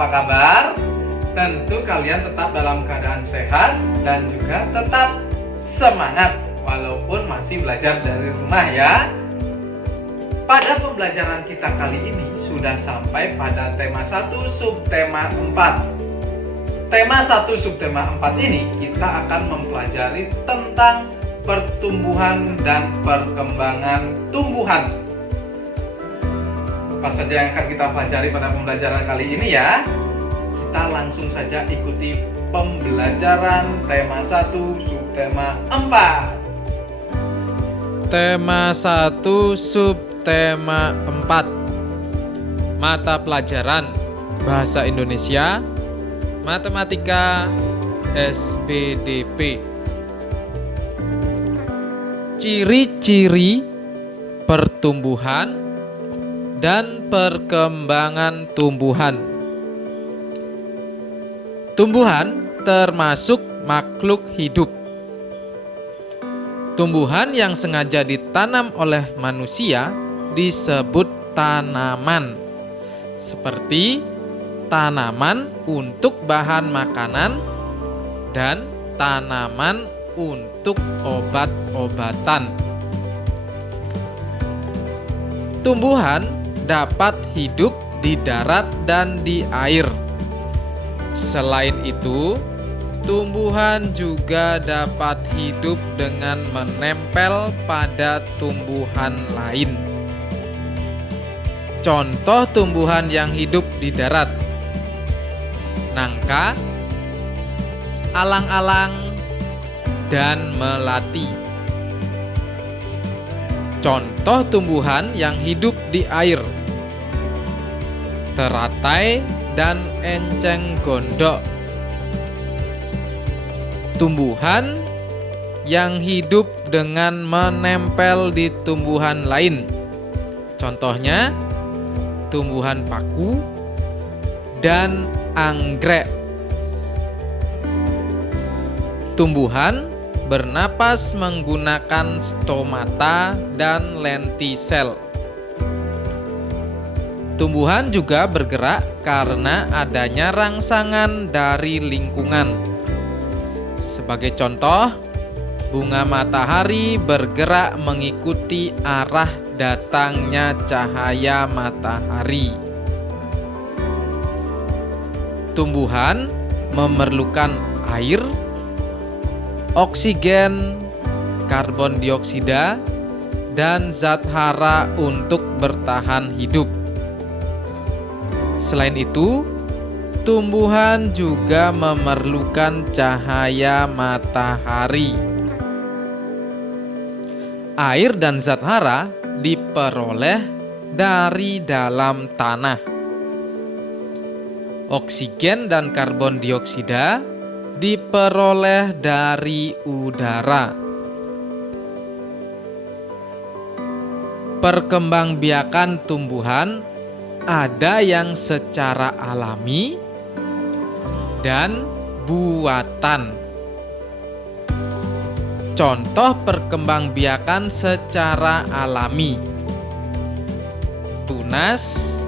apa kabar? Tentu kalian tetap dalam keadaan sehat dan juga tetap semangat walaupun masih belajar dari rumah ya. Pada pembelajaran kita kali ini sudah sampai pada tema 1 subtema 4. Tema 1 subtema 4 ini kita akan mempelajari tentang pertumbuhan dan perkembangan tumbuhan. Apa saja yang akan kita pelajari pada pembelajaran kali ini ya? Kita langsung saja ikuti pembelajaran tema 1 subtema 4. Tema 1 subtema 4. Mata pelajaran Bahasa Indonesia, Matematika, SBDP. Ciri-ciri pertumbuhan dan perkembangan tumbuhan. Tumbuhan termasuk makhluk hidup. Tumbuhan yang sengaja ditanam oleh manusia disebut tanaman, seperti tanaman untuk bahan makanan dan tanaman untuk obat-obatan. Tumbuhan dapat hidup di darat dan di air. Selain itu, tumbuhan juga dapat hidup dengan menempel pada tumbuhan lain. Contoh tumbuhan yang hidup di darat: nangka, alang-alang, dan melati. Contoh tumbuhan yang hidup di air: teratai dan enceng gondok. Tumbuhan yang hidup dengan menempel di tumbuhan lain, contohnya tumbuhan paku dan anggrek. Tumbuhan bernapas menggunakan stomata dan lentisel. Tumbuhan juga bergerak karena adanya rangsangan dari lingkungan. Sebagai contoh, bunga matahari bergerak mengikuti arah datangnya cahaya matahari. Tumbuhan memerlukan air, oksigen, karbon dioksida, dan zat hara untuk bertahan hidup. Selain itu, tumbuhan juga memerlukan cahaya matahari. Air dan zat hara diperoleh dari dalam tanah. Oksigen dan karbon dioksida diperoleh dari udara. Perkembangbiakan tumbuhan ada yang secara alami dan buatan. Contoh perkembangbiakan secara alami: tunas,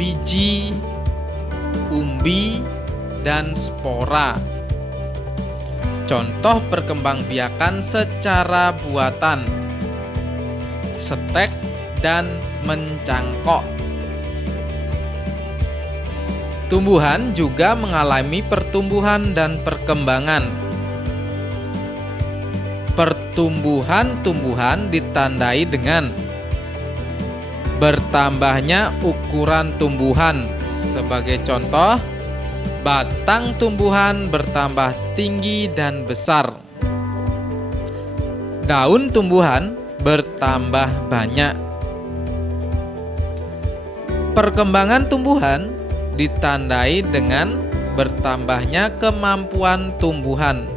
biji, umbi, dan spora. Contoh perkembangbiakan secara buatan: setek dan mencangkok. Tumbuhan juga mengalami pertumbuhan dan perkembangan. Pertumbuhan tumbuhan ditandai dengan bertambahnya ukuran tumbuhan. Sebagai contoh, batang tumbuhan bertambah tinggi dan besar. Daun tumbuhan bertambah banyak. Perkembangan tumbuhan ditandai dengan bertambahnya kemampuan tumbuhan.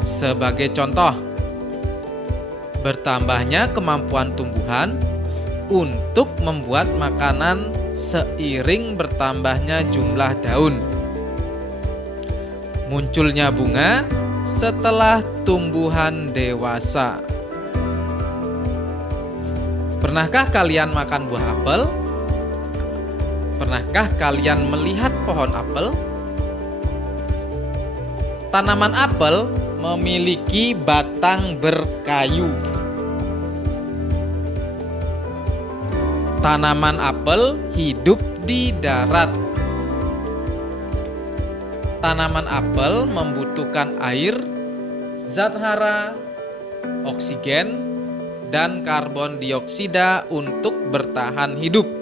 Sebagai contoh, bertambahnya kemampuan tumbuhan untuk membuat makanan seiring bertambahnya jumlah daun. Munculnya bunga setelah tumbuhan dewasa. Pernahkah kalian makan buah apel? Pernahkah kalian melihat pohon apel? Tanaman apel memiliki batang berkayu. Tanaman apel hidup di darat. Tanaman apel membutuhkan air, zat hara, oksigen, dan karbon dioksida untuk bertahan hidup.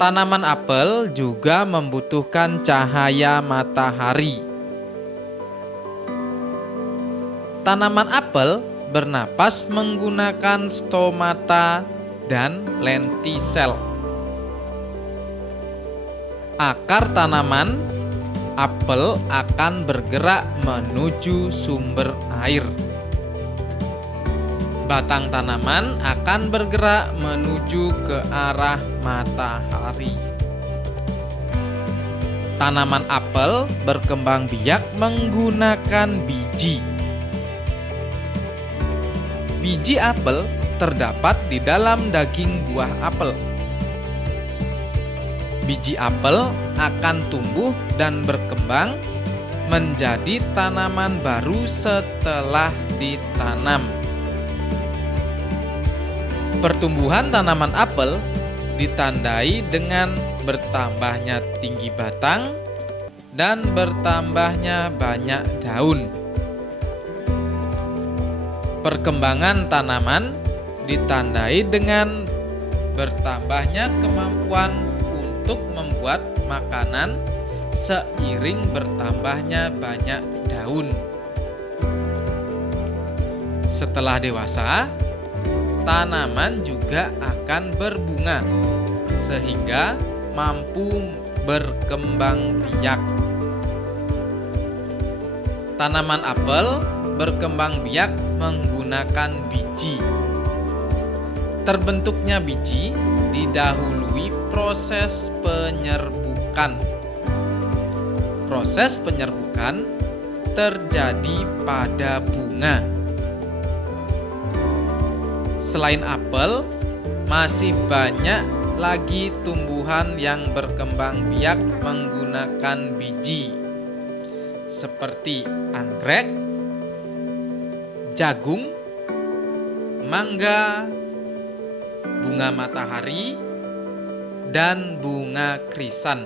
Tanaman apel juga membutuhkan cahaya matahari. Tanaman apel bernapas menggunakan stomata dan lentisel. Akar tanaman apel akan bergerak menuju sumber air. Batang tanaman akan bergerak menuju ke arah matahari. Tanaman apel berkembang biak menggunakan biji. Biji apel terdapat di dalam daging buah apel. Biji apel akan tumbuh dan berkembang menjadi tanaman baru setelah ditanam. Pertumbuhan tanaman apel ditandai dengan bertambahnya tinggi batang dan bertambahnya banyak daun. Perkembangan tanaman ditandai dengan bertambahnya kemampuan untuk membuat makanan seiring bertambahnya banyak daun. Setelah dewasa, tanaman juga akan berbunga sehingga mampu berkembang biak. Tanaman apel berkembang biak menggunakan biji. Terbentuknya biji didahului proses penyerbukan. Proses penyerbukan terjadi pada bunga. Selain apel, masih banyak lagi tumbuhan yang berkembang biak menggunakan biji, seperti anggrek, jagung, mangga, bunga matahari, dan bunga krisan.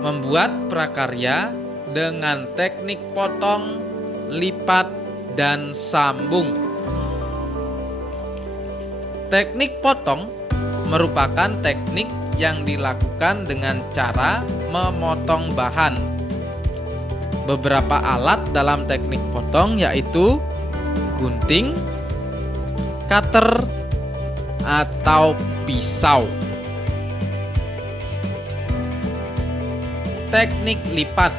Membuat prakarya dengan teknik potong, lipat, dan sambung. Teknik potong merupakan teknik yang dilakukan dengan cara memotong bahan. Beberapa alat dalam teknik potong yaitu gunting, cutter, atau pisau. Teknik lipat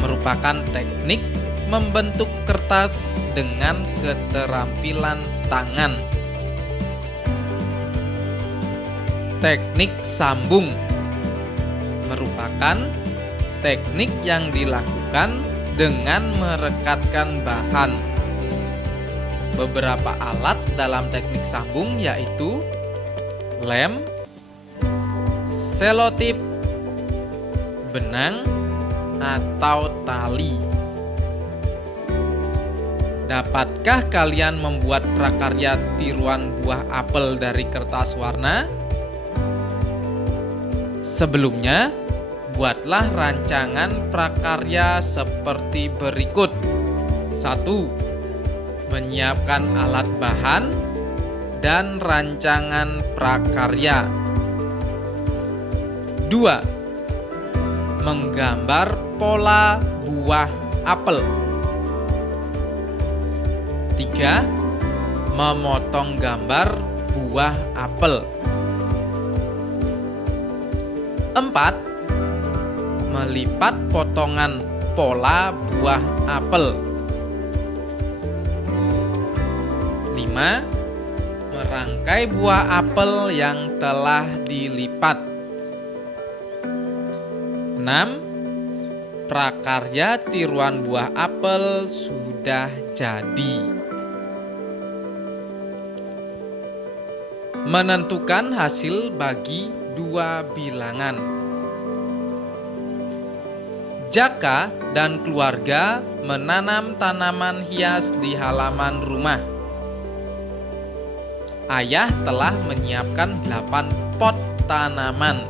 merupakan teknik membentuk kertas dengan keterampilan tangan. Teknik sambung merupakan teknik yang dilakukan dengan merekatkan bahan. Beberapa alat dalam teknik sambung yaitu lem, selotip, benang, atau tali. Dapatkah kalian membuat prakarya tiruan buah apel dari kertas warna? Sebelumnya, buatlah rancangan prakarya seperti berikut. 1. Menyiapkan alat bahan dan rancangan prakarya. 2. Menggambar pola buah apel. 3. Memotong gambar buah apel. 4. Melipat potongan pola buah apel. 5. Merangkai buah apel yang telah dilipat. 6. Prakarya tiruan buah apel sudah jadi. Menentukan hasil bagi dua bilangan. Jaka dan keluarga menanam tanaman hias di halaman rumah. Ayah telah menyiapkan 8 pot tanaman.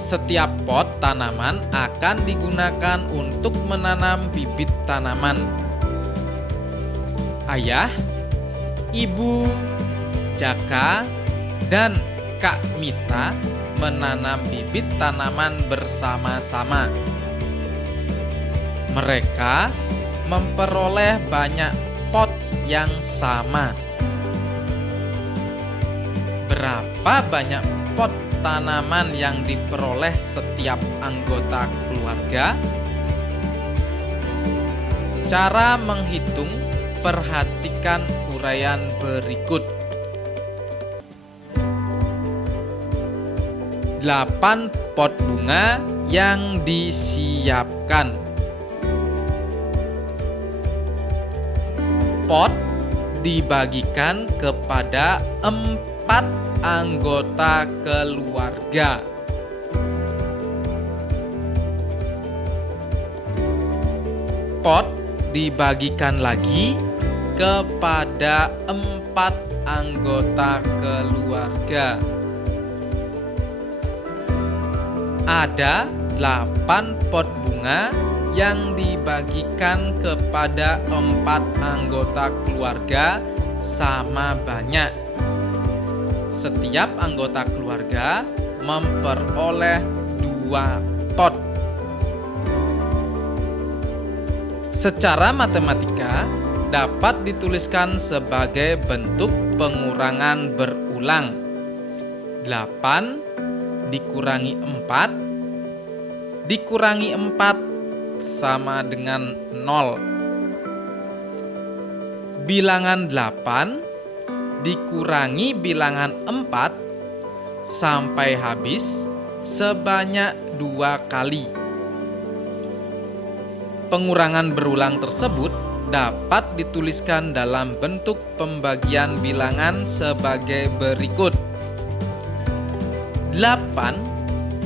Setiap pot tanaman akan digunakan untuk menanam bibit tanaman. Ayah, Ibu, Jaka, dan Kak Mita menanam bibit tanaman bersama-sama. Mereka memperoleh banyak pot yang sama. Berapa banyak pot tanaman yang diperoleh setiap anggota keluarga? Cara menghitung, perhatikan uraian berikut. 8 pot bunga yang disiapkan. Pot dibagikan kepada 4 anggota keluarga. Pot dibagikan lagi kepada 4 anggota keluarga. Ada 8 pot bunga yang dibagikan kepada 4 anggota keluarga sama banyak. Setiap anggota keluarga memperoleh 2 pot. Secara matematika dapat dituliskan sebagai bentuk pengurangan berulang. 8 dikurangi 4 dikurangi 4 sama dengan 0. Bilangan 8 dikurangi bilangan 4 sampai habis sebanyak 2 kali. Pengurangan berulang tersebut dapat dituliskan dalam bentuk pembagian bilangan sebagai berikut. 8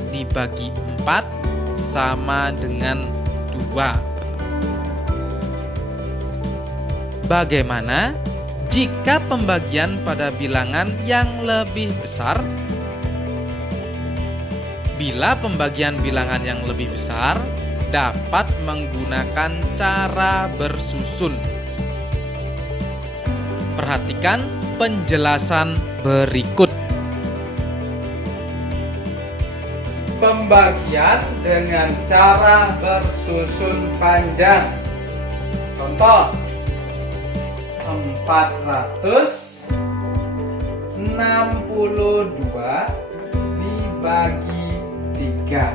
dibagi 4 sama dengan 2. Bagaimana jika pembagian pada bilangan yang lebih besar? Bila pembagian bilangan yang lebih besar, dapat menggunakan cara bersusun. Perhatikan penjelasan berikut. Pembagian dengan cara bersusun panjang. Contoh, 462 dibagi 3.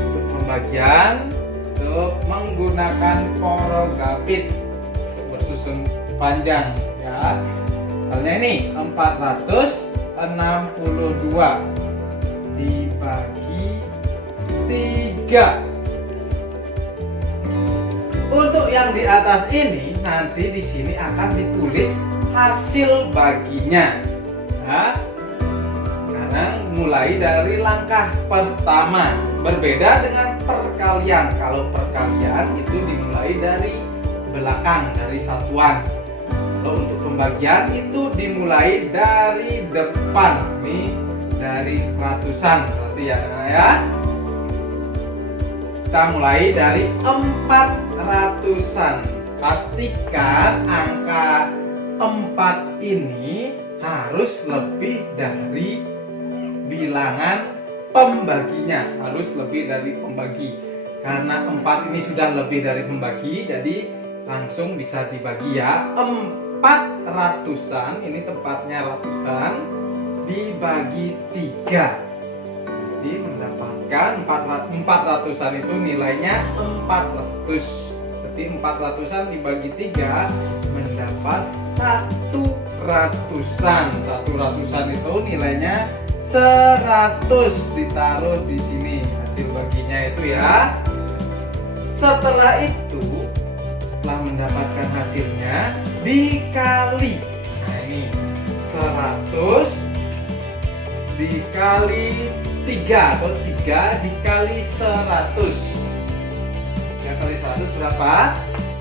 Untuk pembagian untuk menggunakan porogapit untuk bersusun panjang ya. Misalnya ini 462 dibagi 3. Untuk yang di atas ini nanti di sini akan ditulis hasil baginya. Nah, sekarang mulai dari langkah pertama. Berbeda dengan perkalian. Kalau perkalian itu dimulai dari belakang, dari satuan. Kalau untuk pembagian itu dimulai dari depan. Nih, dari ratusan berarti ya. Kita mulai dari 400-an. Pastikan angka 4 ini harus lebih dari bilangan pembaginya, harus lebih dari pembagi. Karena 4 ini sudah lebih dari pembagi, jadi langsung bisa dibagi ya. 400-an, ini tepatnya ratusan, dibagi 3. Jadi mendapatkan 400-an itu nilainya 400. Berarti 400-an dibagi 3 mendapat 100-an. 100-an itu nilainya 100. Ditaruh di sini hasil baginya itu ya. Setelah itu, setelah mendapatkan hasilnya dikali. Nah ini 100 dikali 3 atau 3 dikali 100. 3 kali 100 berapa?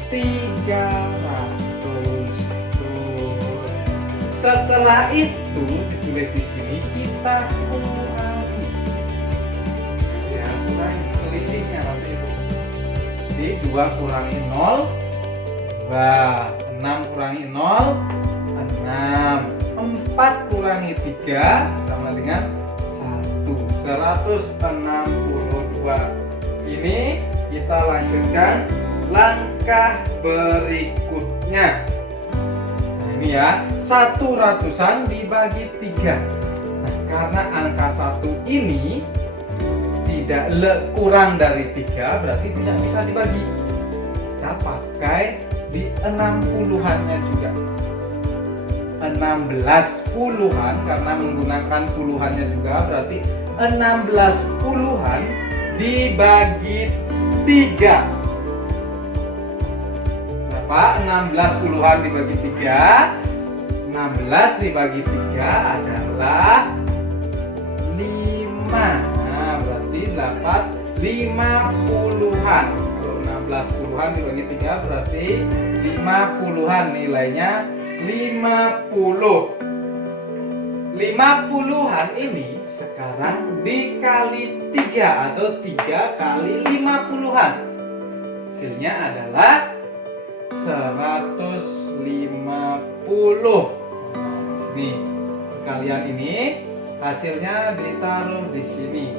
300. Tuh. Setelah itu ditulis di sini kita kurangi. Ya, kurangi selisihnya nanti itu. Jadi 2 kurangi 0 2, 6 kurangi 0 6, 4 kurangi 3 sama dengan 1, 162. Ini kita lanjutkan langkah berikutnya. Nah, ini ya, 100-an dibagi 3. Nah, karena angka 1 ini tidak kurang dari 3, berarti tidak bisa dibagi. Kita pakai di 60-annya juga. 16 puluhan, karena menggunakan puluhannya juga, berarti 16 puluhan dibagi 3. Berapa? 16 puluhan dibagi 3. 16 dibagi 3 adalah 5. Nah, berarti dapat 5 puluhan. Kalau 16 puluhan dibagi 3 berarti 5 puluhan, nilainya 50. 5 puluhan ini sekarang dikali 3 atau 3 kali 5 puluhan. Hasilnya adalah 150. Nah, sini perkalian ini hasilnya ditaruh di sini.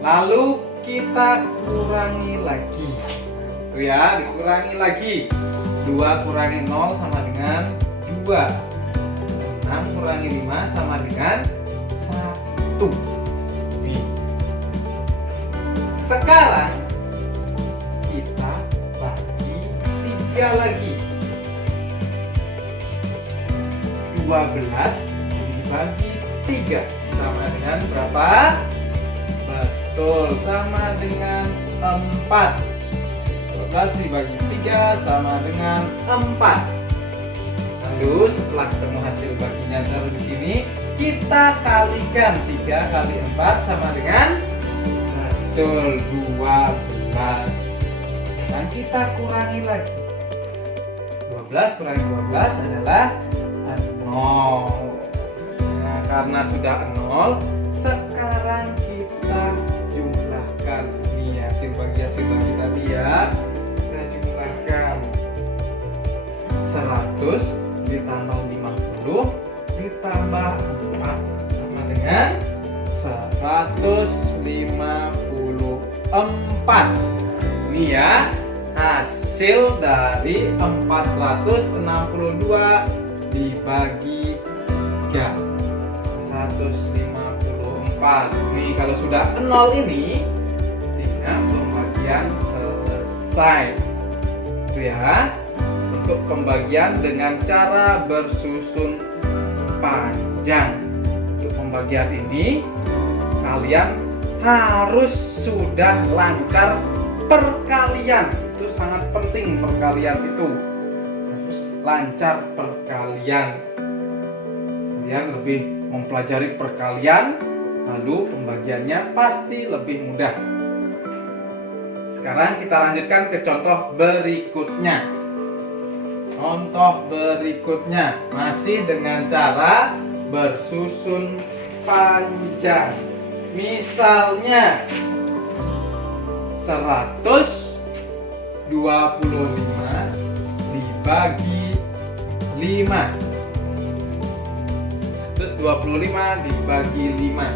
Lalu kita kurangi lagi. Tuh ya, dikurangi lagi. 2 kurangi 0 sama dengan 2. 6 kurangi 5 sama dengan 1. Nih. Sekarang kita bagi 3 lagi. 12 dibagi 3 sama dengan berapa? Betul, sama dengan 4. 12 dibagi 3 sama dengan 4. Lalu setelah ketemu hasil baginya taruh di sini, kita kalikan 3 kali 4 sama dengan betul 12. Dan kita kurangi lagi. 12 kurangi 12 adalah 0. Nah, karena sudah 0, sekarang kita jumlahkan. Ini hasil bagi tadi ya. Kita jumlahkan 100 ditambah 50 ditambah 4 sama dengan 154. Ini ya hasil dari 462 dibagi 3. 154. Nih kalau sudah 0 ini tinggal pembagian selesai. Itu ya. Untuk pembagian dengan cara bersusun panjang. Untuk pembagian ini kalian harus sudah lancar perkalian. Itu sangat penting, perkalian itu harus lancar perkalian. Kalian lebih mempelajari perkalian, lalu pembagiannya pasti lebih mudah. Sekarang kita lanjutkan ke contoh berikutnya. Contoh berikutnya masih dengan cara bersusun panjang. Misalnya 125 dibagi 5. 125 dibagi 5.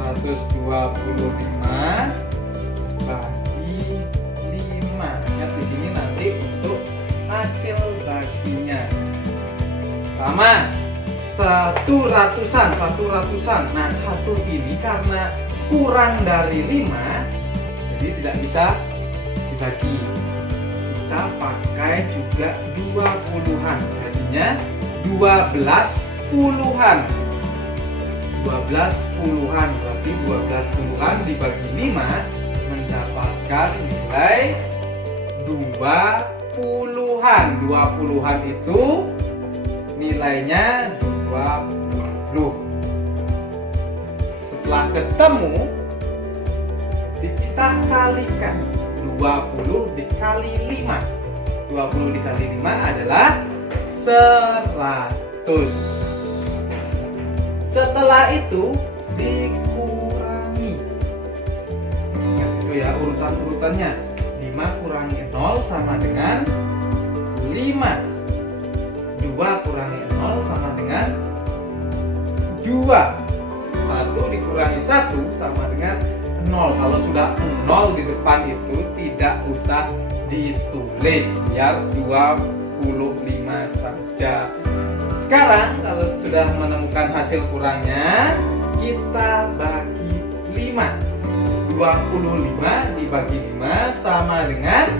125 bagi 5. Ingat di sini nanti untuk hasil baginya. Pertama, 100-an. Nah, 1 ini karena kurang dari 5, jadi tidak bisa dibagi. Kita pakai juga 20-an. Jadinya 12 puluhan. 12 puluhan berarti 12 puluhan dibagi 5 mendapatkan nilai 2 puluhan. 2 puluhan itu nilainya 2 20. Setelah ketemu, kita kalikan 20 dikali 5. 20 dikali 5 adalah 100. Setelah itu dikurangi. Ingat itu ya urutan-urutannya. 5 kurangi 0 sama dengan 5. 2 kurangi 0 sama dengan 2. 1 dikurangi 1 sama dengan 0. Kalau sudah 0 di depan itu tidak usah ditulis, biar 25 saja. Sekarang kalau sudah menemukan hasil kurangnya, kita bagi 5. 25 dibagi 5 sama dengan,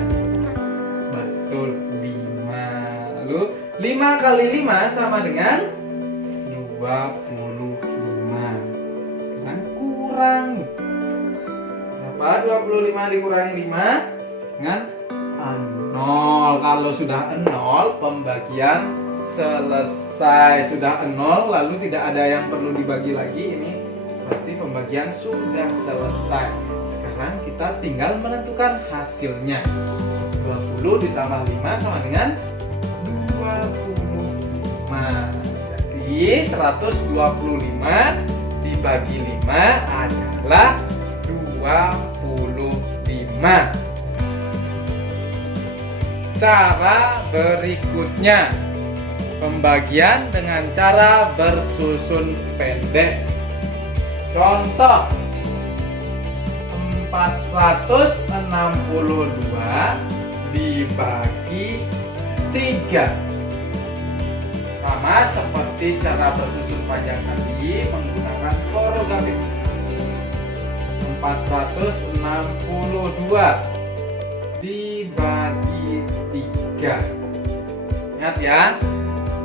betul, 5. Lalu 5 kali 5 sama dengan 25. Sekarang kurangi. Berapa 25 dikurangi 5? Dengan 0. Kalau sudah 0, pembagian selesai. Sudah 0, lalu tidak ada yang perlu dibagi lagi. Ini berarti pembagian sudah selesai. Sekarang kita tinggal menentukan hasilnya. 20 ditambah 5 sama dengan 25. Jadi 125 dibagi 5 adalah 25. Cara berikutnya, pembagian dengan cara bersusun pendek. Contoh, 462 dibagi 3. Sama seperti cara bersusun panjang tadi, menggunakan horogatif. 462 dibagi 3. Ingat ya,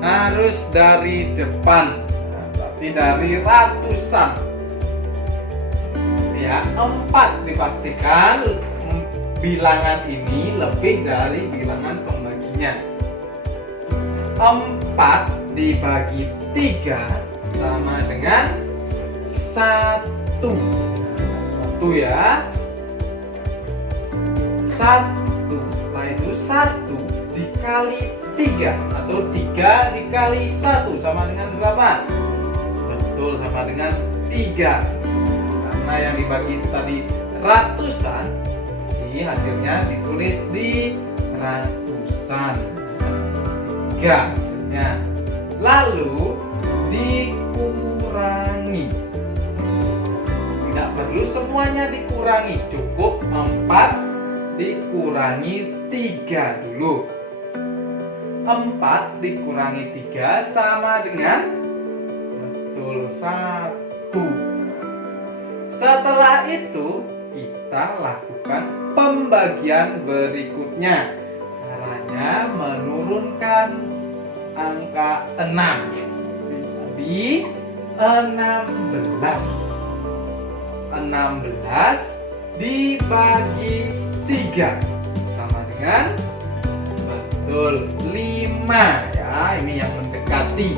harus dari depan. Nah, berarti dari ratusan. Ya, 4 dipastikan bilangan ini lebih dari bilangan pembaginya. 4 dibagi 3 sama dengan 1. 1 ya. 1. Setelah itu 1 dikali 3 atau 3 dikali 1 sama dengan berapa? Betul, sama dengan 3. Karena yang dibagi itu tadi ratusan, jadi hasilnya ditulis di ratusan. 3 hasilnya. Lalu dikurangi. Tidak perlu semuanya dikurangi, cukup 4 dikurangi 3 dulu. 4 dikurangi 3 sama dengan, betul, 1. Setelah itu kita lakukan pembagian berikutnya. Caranya menurunkan angka 6 di 16. 16 dibagi 3 sama dengan, betul, 5 ya. Ini yang mendekati.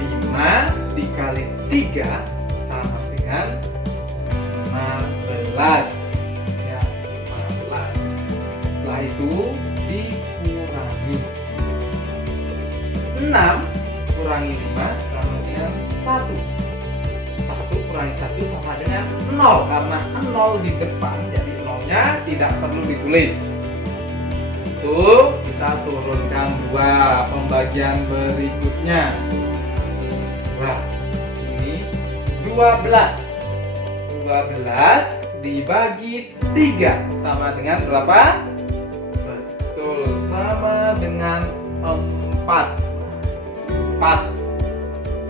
5 dikali 3 sama dengan 15 ya, 15. Setelah itu dikurangi. 6 kurangi 5 sama dengan 1. 1 kurangi 1 sama dengan 0. Karena 0 di depan, jadi 0-nya tidak perlu ditulis. Itu kita turunkan 2. Pembagian berikutnya, wah, ini 12. 12 dibagi 3 sama dengan berapa? Betul, sama dengan 4. 4.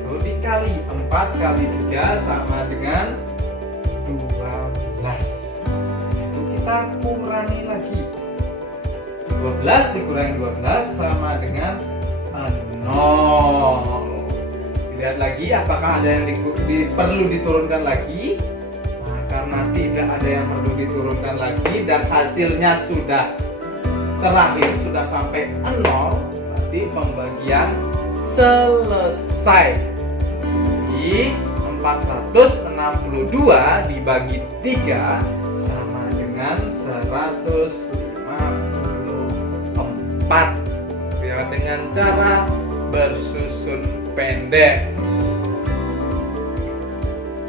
Lalu dikali 4 kali 3 sama dengan 12. Itu kita kurangi lagi. 12 dikurangi 12 sama dengan 0. Lihat lagi apakah ada yang perlu diturunkan lagi. Nah, karena tidak ada yang perlu diturunkan lagi dan hasilnya sudah terakhir, sudah sampai 0, berarti pembagian selesai. Jadi 462 dibagi 3 sama dengan 154 ya, dengan cara bersusun pendek.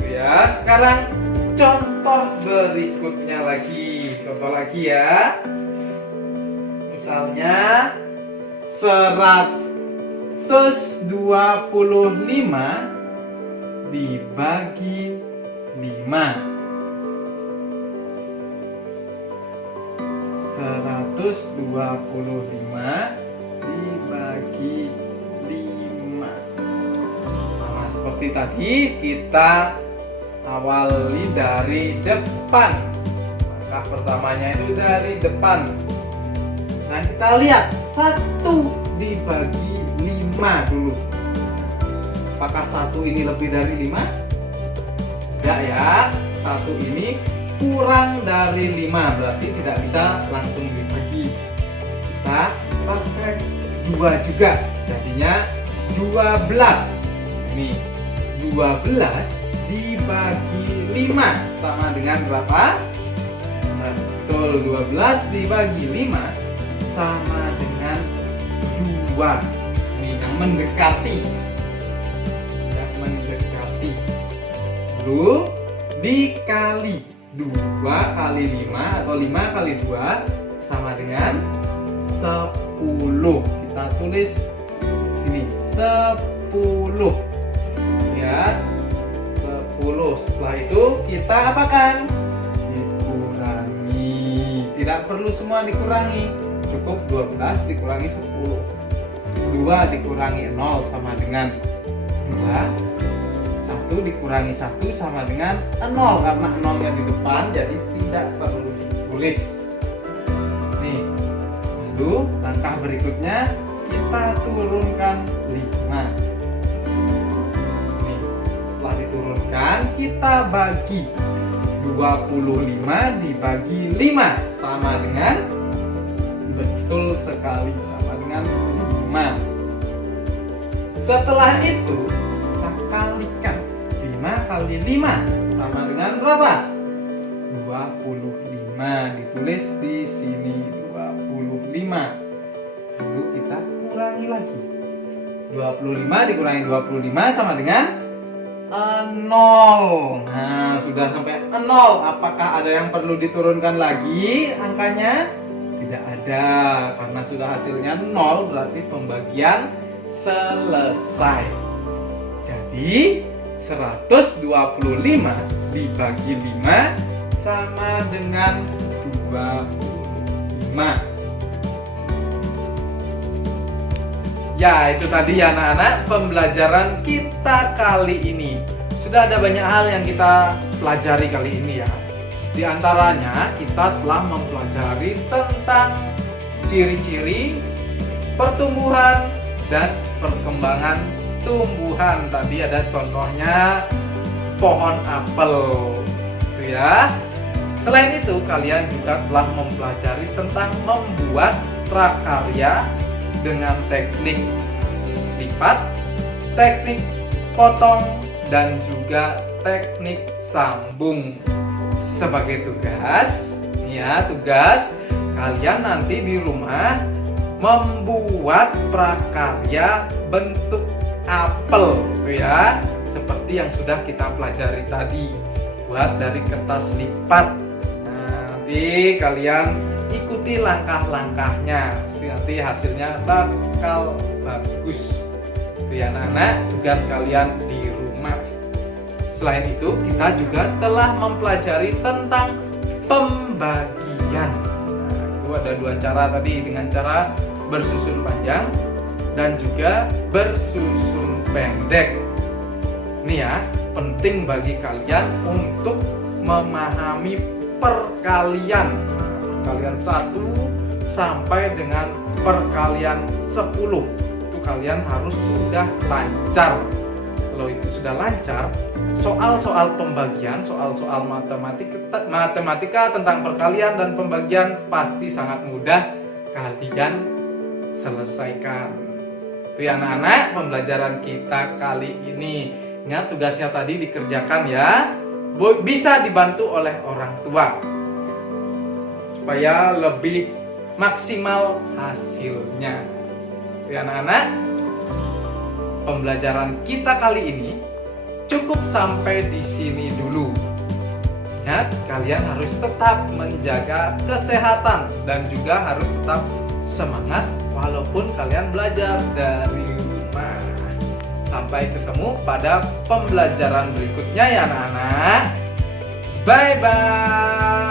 Ya, sekarang contoh berikutnya lagi. Contoh lagi ya. Misalnya 125 dibagi 5. 125 dibagi 5. Sama seperti tadi, kita awali dari depan. Langkah pertamanya itu dari depan. Nah, kita lihat 1 dibagi 5 dulu. Apakah 1 ini lebih dari 5? Tidak ya. 1 ini kurang dari 5, berarti tidak bisa langsung dibagi. Kita pakai 2 juga, jadinya 12. Ini 12 dibagi 5 sama dengan berapa? Betul, 12 dibagi 5 sama dengan 2. Ini yang mendekati. Yang mendekati. Lalu dikali 2 kali 5 atau 5 kali 2 sama dengan 10. Kita tulis sini 10. Ya. 10. Setelah itu kita apakan? Dikurangi. Tidak perlu semua dikurangi. Cukup 12 dikurangi 10. 2 dikurangi 0 sama dengan 2. 1 dikurangi 1 sama dengan 0, karena 0-nya di depan jadi tidak perlu ditulis. Nih. Lalu langkah berikutnya kita turunkan 5. Nih, setelah diturunkan kita bagi 25 dibagi 5 sama dengan, betul sekali, sama dengan 5. Setelah itu kita kalikan 5 kali 5 sama dengan berapa? 25. Ditulis di sini 25. Lalu kita kurangi lagi. 25 dikurangi 25 sama dengan 0. Nah, sudah sampai 0. Apakah ada yang perlu diturunkan lagi angkanya? Tidak ada, karena sudah hasilnya 0, berarti pembagian selesai. Jadi 125 dibagi 5 sama dengan 25. Ya, itu tadi ya anak-anak pembelajaran kita kali ini. Sudah ada banyak hal yang kita pelajari kali ini ya. Di antaranya kita telah mempelajari tentang ciri-ciri pertumbuhan dan perkembangan tumbuhan. Tadi ada contohnya pohon apel, gitu ya. Selain itu, kalian juga telah mempelajari tentang membuat prakarya dengan teknik lipat, teknik potong, dan juga teknik sambung. Sebagai tugas, ya, tugas kalian nanti di rumah membuat prakarya bentuk apel, ya, seperti yang sudah kita pelajari tadi. Buat dari kertas lipat. Nah, nanti kalian ikuti langkah-langkahnya, nanti hasilnya bakal bagus. Itu ya anak-anak, tugas kalian di rumah. Selain itu, kita juga telah mempelajari tentang pembagian. Nah, itu ada 2 cara tadi, dengan cara bersusun panjang dan juga bersusun pendek. Ini ya, penting bagi kalian untuk memahami perkalian. Perkalian 1 sampai dengan perkalian 10. Itu kalian harus sudah lancar. Kalau itu sudah lancar, soal-soal pembagian, soal-soal matematika tentang perkalian dan pembagian pasti sangat mudah kalian selesaikan. Itu ya anak-anak, pembelajaran kita kali ini. Ingat tugasnya tadi dikerjakan ya. Bisa dibantu oleh orang tua supaya lebih maksimal hasilnya. Itu ya anak-anak, pembelajaran kita kali ini cukup sampai di sini dulu. Ingat, kalian harus tetap menjaga kesehatan dan juga harus tetap semangat walaupun kalian belajar dari rumah. Sampai ketemu pada pembelajaran berikutnya ya anak-anak. Bye-bye.